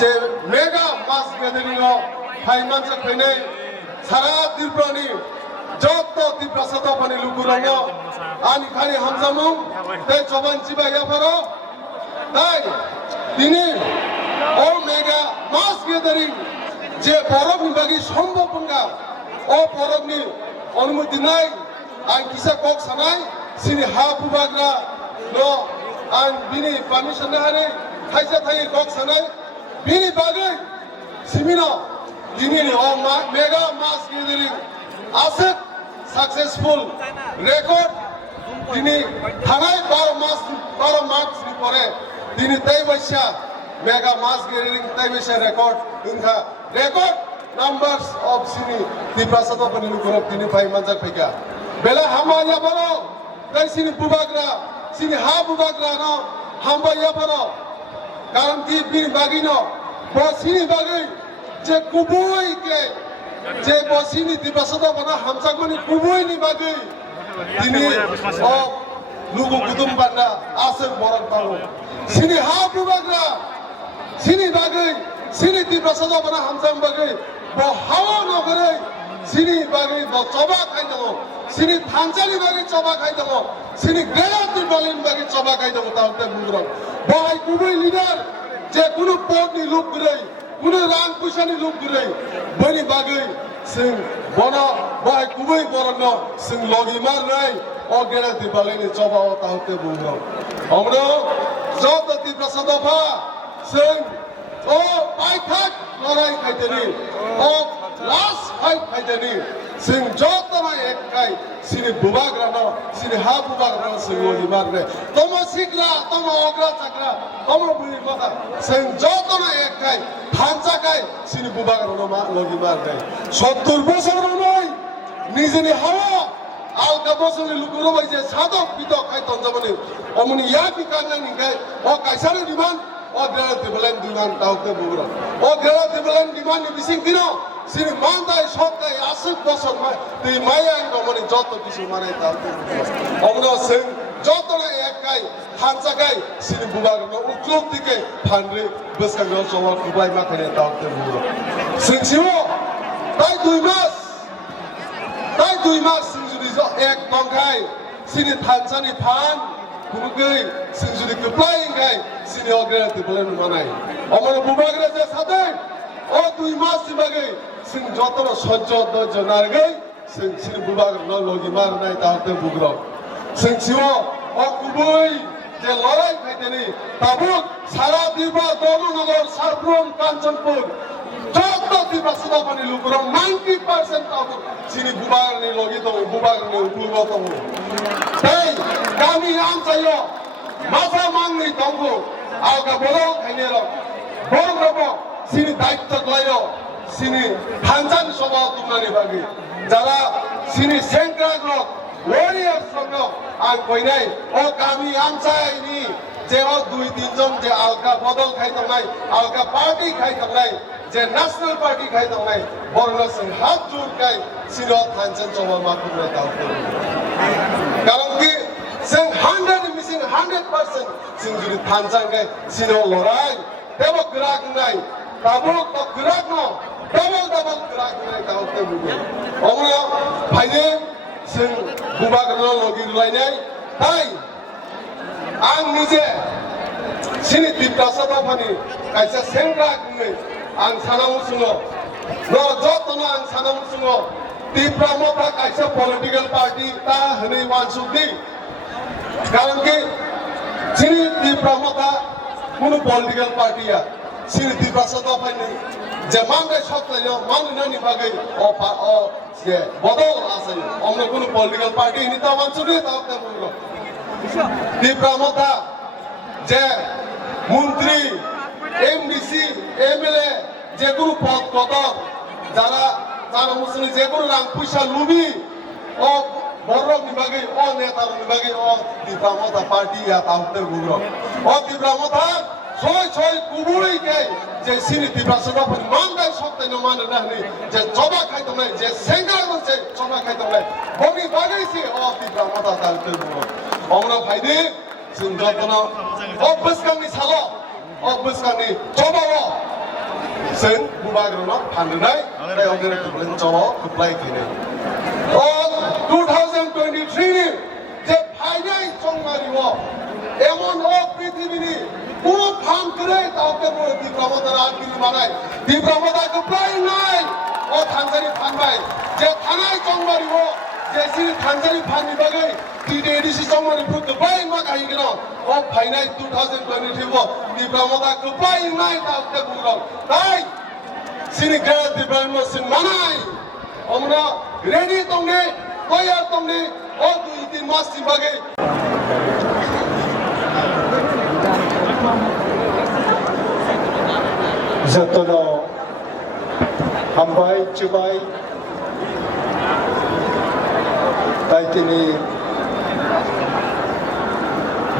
যে মেগা মাস গ্যাদারিং ফাইমানসা ফেনে সারা ত্রিপুরানি যত ত্রিপুরা সাদাপানি লুকুরাঙ্গ আনি খানি হামজামু তাই জবান চিবা ইয়াফারো তাই তিনি ও মেগা মাস গ্যাদারিং যে পরবনি বাগি সম্ভব না ও পরবনি অনুমতি নাই I কিসা cock Sanai Sini Ha বুবাগ্রা no আন বিনি পারমিশন হারে খাইসা থাই কক সানাই বিনি বাগি সিমিনো দিনি ও মেগা মাস গ্যাদারিং আছে সাকসেসফুল রেকর্ড তিনি থানায় 12 মার্চ পরে তিনি তাই বৈশা মেগা মাস গ্যাদারিং তাই বৈশা record Inca record numbers of sini di prasado panilu group tini pai manjak phaika bela hamba ya baro tai sini bubagra sini ha bubagra no hamba ya baro karon ki bin bagino bo sini bagi je kubui ke je bo sini di prasado bana hamsak mani kubui ni bagi tini o lugu kudum banda asal borak tahu sini ha bubagra sini bagi sini di prasado bana hamsak bagi bo hawa no करे sini bagi bo coba khai damo sini Thansa bagi coba khai damo sini Gayatri balin bagi coba khai damo taute bugro bo ai kubui leader je kuno pod ni look gurai kuno rang puisa ni look gurai bani bagi sing bono bo ai kubui borno sing logi mar nai o Gayatri balin ni coba o taute bugro amro jot ti prasadopha sing o pai thak লড়াই খাইতেনি ও লাস fight খাইতেনি Singh যতনা এক খাই সিনি বুবাগ্রা ন সিনি হা বুবাগ্রা সিং লগি মারবে তোম শিখলা তোম অগ্রা চাকরা তোম বুড়ি কথা সিং যতনা এক খাই Thansa খাই সিনি বুবাগ্রা ন লগি মারবে 70 বছর নয় নিজেনি হাওয়া আলকা বছরে লুকুরো বাইছে সাদক পিতক খাই তঞ্জমনি অমনি ইয়া পিকান্না নিগাই ও কাইসারে দিমান o Gayatri balin diman taute bugro o Gayatri balin diman ni bising dino sini mandai shokai asuk bosor mai ti maya ngomoni joto bisu mare taute omno sing joto na ekai Thansa kai sini Bubagra uklok dike phanre beskango sowa kubai ma khane taute bugro sing siwo tai 2 mas sing judi jo ek tongkai sini Thansa ni phan kunugai sing judi keplai ngai sini Gayatri balin manai amaro Bubagra je sathe o 2 mas bagai sing jotono sojjo do nargai sing sini Bubagra no logi mar nai taute bugro sing siwo o kubui je lorai khaiteni tabuk sara diba donu nagar sarprom kanchanpur joto diba sadapani lukuro 90% tabuk sini Bubagra ni logi to Bubagra ni uplugo to tai kami am chayo masa mangni tongo alga bolo khainero borgobo sini daitto layo sini Thansa soba tumnani bagi jara sini senkra warriors sono ang koinai o kami amchai ni je o 2-3 jon je alga bodol khai tongnai alga party khai tongnai je national party khai tongnai borno sing hat jur kai sino Thansa soba ma kumre taute karon ki sing 100 missing 100% sing juri Thansa kai sino lorai debo gerak nai tabuk to gerak no double gerak nai taute bugo omno phaine sing Bubagra logi lainai tai ang nije sini tipta sadapani kaisa sengra ngai ang sanamu sungo no jotona ang sanamu sungo tipra mota kaisa political party ta hani wansudi karon ki sini tipra mota kuno political party ya sini tipra sadapani je mangai shotlayo manunani bagai o je bodol asai omno kuno political party ni ta wansudi ta ta bugro tipra mota je মন্ত্রী MDC MLA যে কোনো পদ পদক যারা যারা মুসলিম যে কোনো রাং পয়সা লুবি ও বড় বিভাগে ও নেতার বিভাগে ও দিব্রামতা পার্টি ইয়া তাহতে গুগ্র ও দিব্রামতা ছয় কুবুড়ি কে যে সিনি দিব্রাসনা মানদাই সত্যি ন মানে নাহি যে জবা খাইতো নাই যে সেঙ্গা যে জবা খাইতো নাই বমি বাগাইছি ও দিব্রামতা তাহতে গুগ্র আমরা ভাইদি সিনজতনা অবস্কানি সালো অবস্কানি জবাও ซึ่งบูบากรนับผ่านได้ได้เอาเงินถูกเล่นจอถูกไล่ทีนี้2023นี่จะภายในช่องมาดีวะเอมอนออกปริธีนี้ผู้พังกระไรต่อเต็มเลยที่ประวัติศาสตร์กินมาไงที่ประวัติศาสตร์ก็ปลายไงโอ้ทันใจพันไปจะทันไอ้ช่องมาดีวะจะสิ่งทันใจพันนี่บ้างไงที่เดดิสิช่องมาดีวะก็ปลายมาไงกันเนาะโอ้ภายใน2023วะที่ประวัติศาสตร์ก็ปลายไงต่อเต็มเลยได้สิ่งเกิดที่เป็นมาสิ่งมาไงผมนะเรดี้ตรงนี้ก็อยากตรงนี้โอ้ดูที่มาสิ่งบ้างไงZatono hambai chubai taitini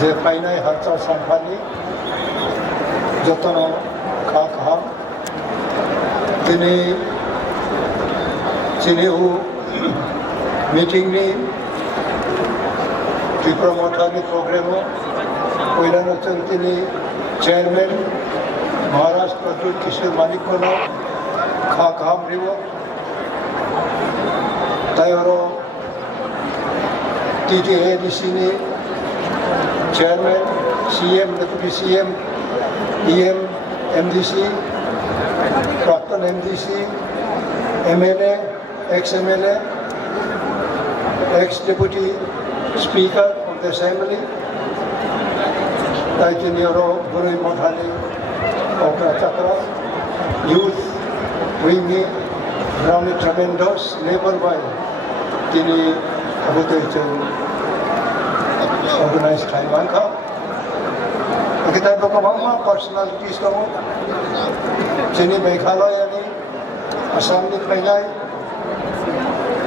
je painai harcha samphani Zatono khakha tini Chini hu meeting ni Debbarma ni program ho oilano chantini chairman Maharashtra Pradut Kishore Manikono Kham Rivo Tayoro TTA Nisini Chairman CM Deputy CM EM MDC Praktan MDC MLA ex-MLA ex-Deputy Speaker of the Assembly Taitinioro Burui Mwthangn youth Wngnai ground tremendous labor by Chini organized Taiwan ka kita berkembang personalities kamu Chini Meghalaya ni Assam ni Wngnai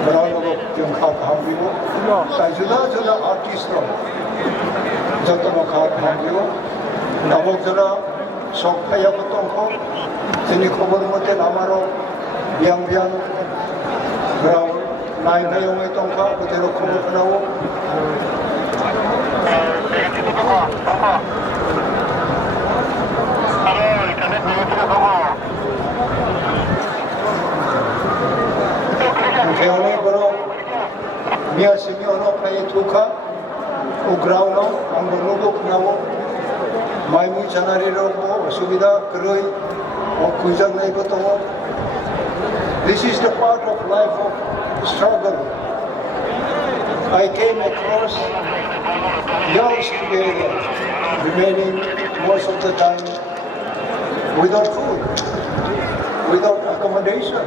berapa yang kham ribu juda artist lo jatuh kham ribu nampak jera sok kaya betul kok, jadi kabar mungkin amaro biang berau naik kaya orang itu kok, betul kabar kenau. Mungkin orang berau biasa sini orang kaya tukar, ugrau lo, anggur logo kenau. Maimu janari rogo subida keroi or kujang nai betongo. This is the part of life of struggle. I came across years together, remaining most of the time without food, without accommodation,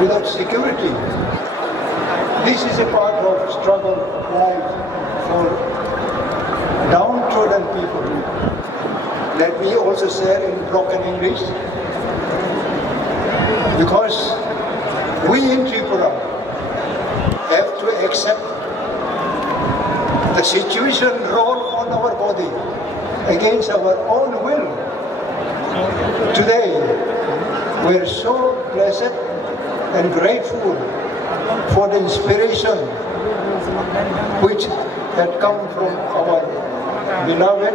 without security. This is a part of struggle life for downtrodden people. Let me also share in broken English, because we in Tripura have to accept the situation roll on our body against our own will. Today, we are so blessed and grateful for the inspiration which had come from our beloved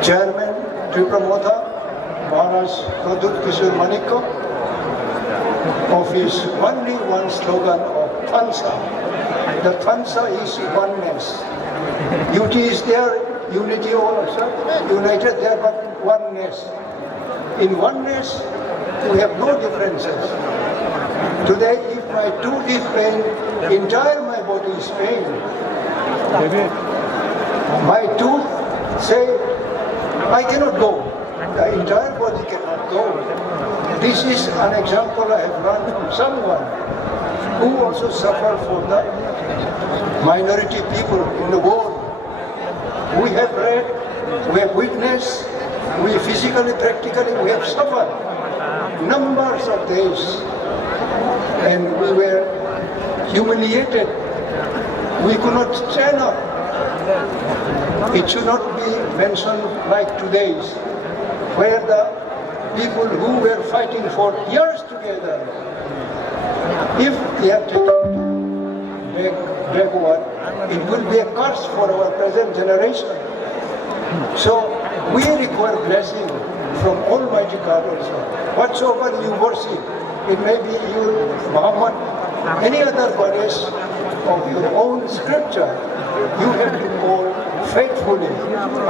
Chairman Debbarma Maharashtra Pradut Kishore Manikono of his only one slogan of Thansa. The Thansa is oneness. Unity is there, unity also, united there, but oneness. In oneness, we have no differences. Today, if my tooth is pain, entire my body is pain. My tooth say, I cannot go. The entire body cannot go. This is an example I have learned from someone who also suffered for the minority people in the world. We have read, we have witnessed, we physically, practically, we have suffered numbers of days, and we were humiliated. We could not stand up. It should not be mentioned like today's, where the people who were fighting for years together, if they have taken backward, it will be a curse for our present generation. So we require blessing from Almighty God also. Whatsoever you worship, it may be you, Muhammad, any other goddess of your own scripture, you have to call faithfully.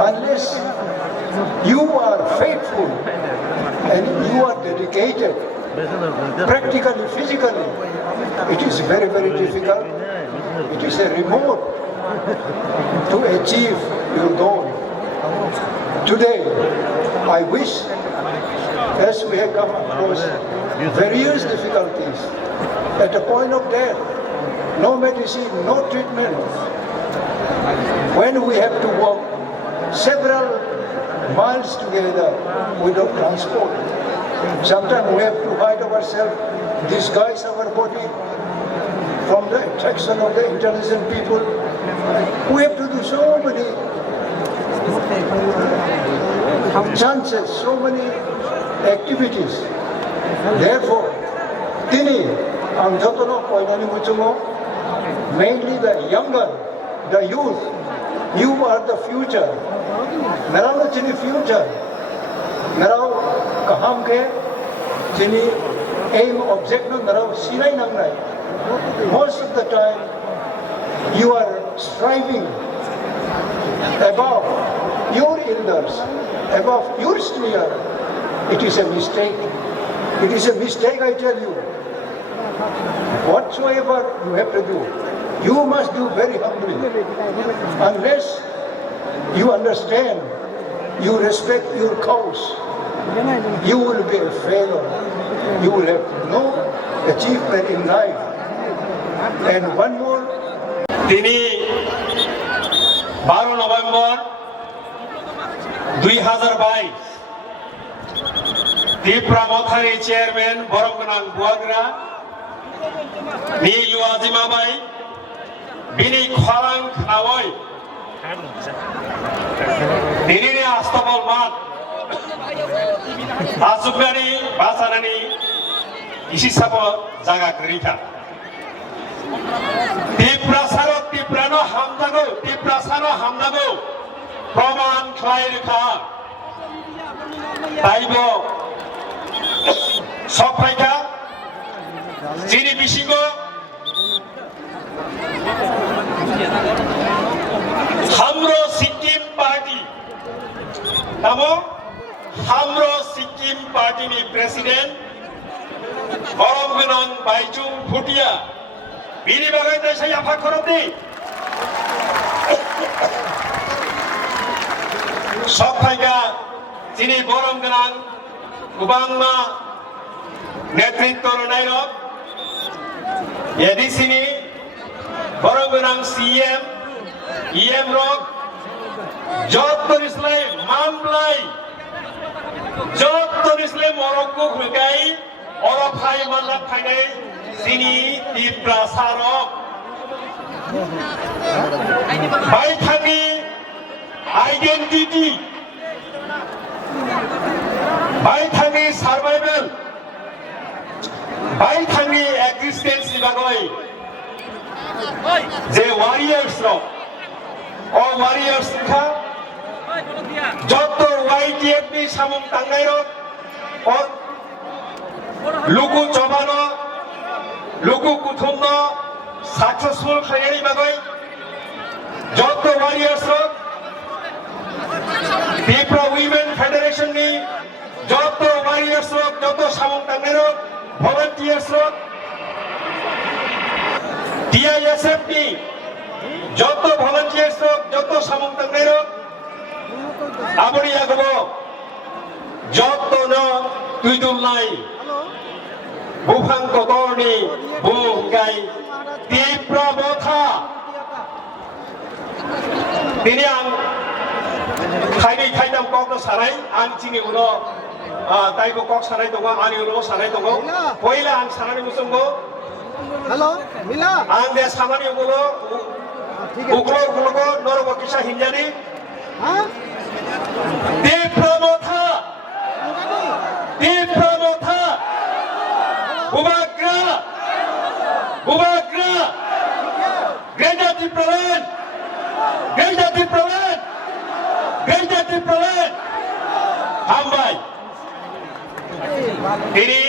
Unless you are faithful and you are dedicated, practically, physically, it is very, very difficult. It is a remote to achieve your goal. Today, I wish, as we have come across various difficulties, at the point of death, no medicine, no treatment, when we have to walk several miles together without transport, sometimes we have to hide ourselves, disguise our body from the attraction of the intelligent people. We have to do so many chances, so many activities. Therefore, Chini, ang jotono koinani muchumo, mainly the younger, the youth, you are the future. Merao Chini future. Merao kaham ke Chini aim object no merao sinai nangnai. Most of the time, you are striving above your elders, above your senior. It is a mistake. It is a mistake, I tell you. Whatsoever you have to do, you must do very humbly. Unless you understand, you respect your cause, you will be a failure. You will have no achievement in life. And one more. তিনি 12 November 2022 Tripura মথারি chairman বরমগনাং Bubagra ni luazima bai bini khwarang khawai dini ni astabal mat asubani basanani isi sapo jaga kerita Tripura সারক ত্রিপুরানো হামদাগো ত্রিপুরা সানো হামদাগো প্রমাণ খাই রেখা তাইব সফাইকা যিনি বিশিগ হামরো সিকিম পার্টি নামো হামরো সিকিম পার্টিনি প্রেসিডেন্ট বরমগনাং বাইচুং ভুটিয়া বিনি বাগাইতে সেই আফা খরতি সফাইকা যিনি বরমগনাং গোবাংমা নেতৃত্ব রনাইরক এডিসিনি বরমগনাং সিএম ইএম রক যত্তরিসলাই মামলাই যত্তরিসলাই মরক্কো খুলগাই অরফাই মাল্লা ফাইনাই যিনি ত্রিপুরা সারক বাইথানি আইডেন্টিটি বাইথানি সার্ভাইভাল বাইথানি এক্সিস্টেন্স বাগৈ যে ওয়ারিয়ার্স রক ও ওয়ারিয়ার্স খা যত ওয়াইটিএফ নি সামুং তাংনাই রক ও লুকু চবানো লুকু কুথুম সাকসেসফুল খাইনি বাগৈ যত warriors rock Tripura women federation নি যত ওয়ারিয়ার্স রক যত সামুং তাংনাই রক ভলান্টিয়ার্স রক টিআইএসএফ নি যত ভলান্টিয়ার্স রক যত সামুং তাংনাই রক আবরি আগব যত ন তুইদুমনাই বুফাং কতরনি বুঙ্গাই ত্রিপুরা মথা তিনি আং খাইনি খাইতাম কক সারাই আং চিনি উনো তাইবো কক সারাই দङ आंनि उनाव साराय दङ पहिला आं सारानि मुसंगो हेलो मिला आं दे सामानि उगलो उगलो उगलो नरगो किसा हिन्जानि हां ত্রিপুরা মথা বুবাগ্রা গ্রেটার ত্রিপুরাল্যান্ড হামবাই Ini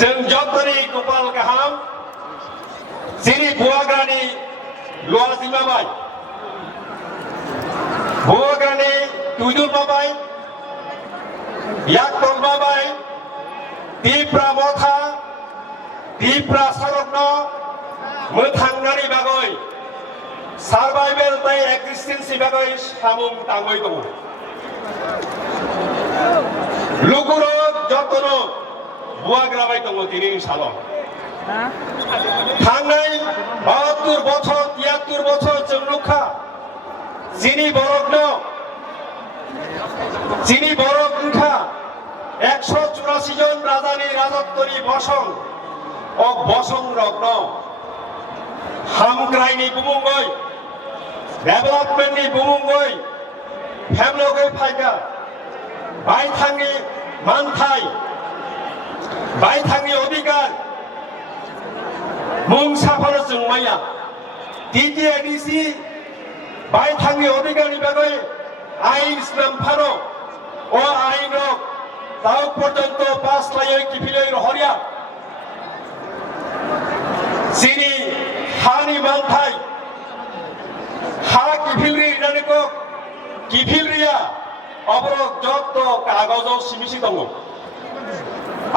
Jengjotani Kupal Kaham Sini Bubagra ni luar sima bai Bubagra ni Tudul babai Yak Tong babai Debbarma Motha Debbarma Sarokno Mwthangn ni bagoi Survival by existence bagoi samung tangoi tongo Luguro jotono Bubagra bai tongo tini salon Wngnai 72 বছর 73 বছর জন্মুখা Chini বরগংখা 184 জন রাজানি রাজত্বনি বসং ও বসং রত্ন হামক্রাইনি বুমুঙ্গই ডেভেলপমেন্টনি বুমুঙ্গই ফ্যামলগৈ ফাইকা বাইথাংনি মানথাই বাইথাংनि অধিকার मुं साफानो जोंमाया DTIDC বাইথাংनि অধিকারनि बागै आइन स्नामफानो ও আইনক তাও পর্যন্ত pass লাইয়ে কিফিলই রহরিয়া Chini হানি মানথাই হা কিফিলরি ইনানিকো কিফিলরিয়া অবরক যত কাগজ সিমিসি দङ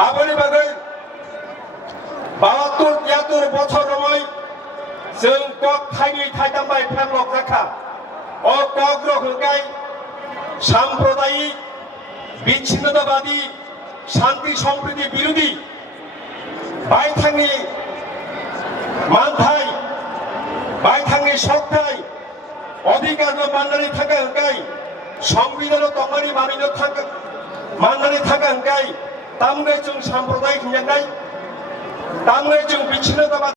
আবনি बागै 72 বছর রময় जों কক থাইনি থাইতামবাই ফ্যামলক রাখা ও কক রহগাই সাম্প্রদায়িক বিচ্ছিন্নতাবাদী শান্তি সম্প্রীতি বিরোধী বাইথাংনি মানথাই বাইথাংনি সকথাই অধিকার মাননাनै থাকা হंगाय সংবিধান তংমানি মানিनो থাকা মাননাनै থাকা হंगाय तामगै जों साम्प्रदायिक हिंजानाय तामगै जों बिच्छिन्नताबाद